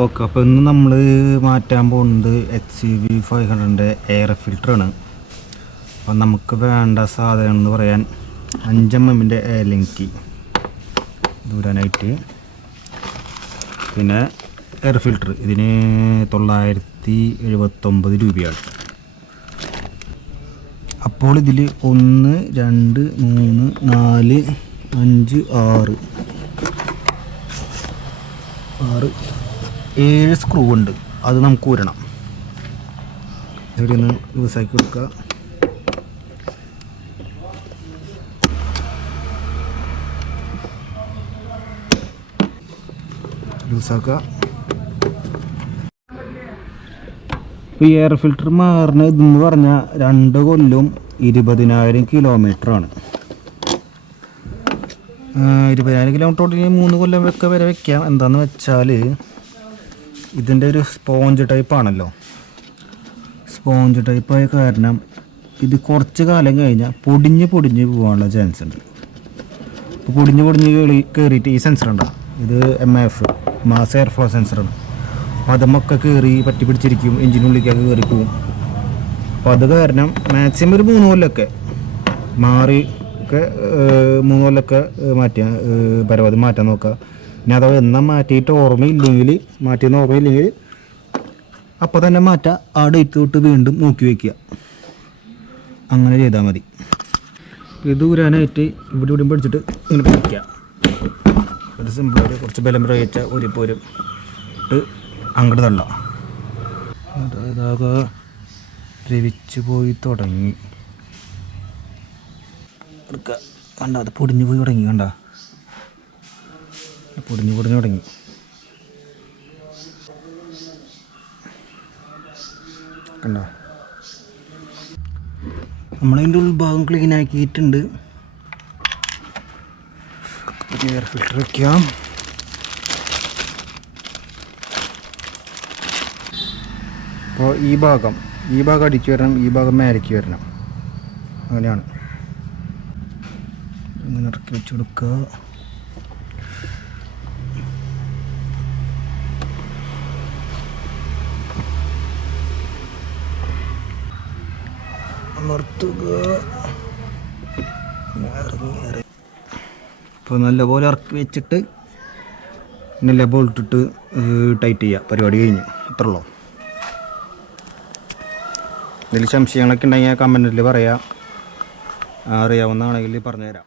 Okay, അപ്പോൾ ഇന്ന് നമ്മൾ മാറ്റാൻ പോകുന്നത് HCV 500 എയർ ഫിൽറ്ററാണ്. അപ്പം നമുക്ക് വേണ്ട സാധനം എന്ന് പറയാൻ 5 mm എയർലിങ്ക് കീ ദൂരാനായിട്ട്, പിന്നെ എയർ ഫിൽറ്റർ ഇതിന് 979 രൂപയാണ്. അപ്പോൾ ഇതിൽ 1 2 3 4 5 6 7 സ്ക്രൂ ഉണ്ട്. അത് നമുക്ക് ഊരണം. ഇവിടെ ഒന്ന് ലൂസാക്കി കൊടുക്കുക. ലൂസാക്കുക. ഈ എയർ ഫിൽറ്റർ മാറുന്ന ഇതെന്ന് പറഞ്ഞാൽ 2 കൊല്ലം 20,000 കിലോമീറ്ററാണ്. 20,000 കിലോമീറ്റർ 3 കൊല്ലം വരെ വെക്കാം. എന്താണെന്ന് വെച്ചാൽ ഇതിൻ്റെ ഒരു സ്പോഞ്ച് ടൈപ്പാണല്ലോ. സ്പോഞ്ച് ടൈപ്പായ കാരണം ഇത് കുറച്ച് കാലം കഴിഞ്ഞാൽ പൊടിഞ്ഞ് പോകാനുള്ള ചാൻസ് ഉണ്ട്. ഇപ്പോൾ പൊടിഞ്ഞ് കയറിയിട്ട് ഈ സെൻസർ ഉണ്ടാകും. ഇത് MAF മാസ് എയർ ഫ്ലോ സെൻസറാണ്. അപ്പോൾ അതുമൊക്കെ കയറി പറ്റി പിടിച്ചിരിക്കും, എഞ്ചിനുള്ളിലേക്കൊക്കെ കയറി പോവും. അപ്പോൾ അത് കാരണം മാക്സിമം ഒരു 3 കൊല്ലമൊക്കെ മാറി ഒക്കെ 3 കൊല്ലമൊക്കെ പരമാവധി മാറ്റാൻ നോക്കുക. ഇനി അഥവാ എന്നാൽ മാറ്റിയിട്ട് ഓർമ്മയില്ലെങ്കിൽ അപ്പോൾ തന്നെ മാറ്റുക. ആ ഡേറ്റ് തൊട്ട് വീണ്ടും നോക്കി വയ്ക്കുക. അങ്ങനെ ചെയ്താൽ മതി. ഇത് ഊരാനായിട്ട് ഇവിടെ പിടിച്ചിട്ട് ഇങ്ങനെ പിടിക്കുക. ഒരു സിമ്പിളായിട്ട് കുറച്ച് ബലം പ്രയോഗിച്ചാൽ പോരും ഇട്ട് അങ്ങോട്ട് തള്ളാം. അതാകെ ദ്രവിച്ച് പോയി തുടങ്ങി. എടുക്കുക. കണ്ട, അത് പൊടിഞ്ഞു പോയി തുടങ്ങി. കണ്ട, പൊടിഞ്ഞു തുടങ്ങി. കണ്ട, നമ്മളതിൻ്റെ ഉൾഭാഗം ക്ലീൻ ആക്കിയിട്ടുണ്ട്. എയർ ഫിൽറ്റർ വയ്ക്കാം. അപ്പോൾ ഈ ഭാഗം അടിച്ചു വരണം, ഈ ഭാഗം മേലേക്ക് വരണം. അങ്ങനെയാണ്. ഇങ്ങനെ ഇറക്കി വെച്ച് കൊടുക്കുക. ഇപ്പോൾ നല്ലപോലെ ഇറക്കി വെച്ചിട്ട് നല്ല ബോൾട്ടിട്ട് ടൈറ്റ് ചെയ്യുക. പരിപാടി കഴിഞ്ഞു. അത്രേ ഉള്ളൂ. ഇതിൽ സംശയങ്ങളൊക്കെ ഉണ്ടെങ്കിൽ കമൻറ്റിൽ പറയാം. അറിയാവുന്നതാണെങ്കിൽ പറഞ്ഞുതരാം.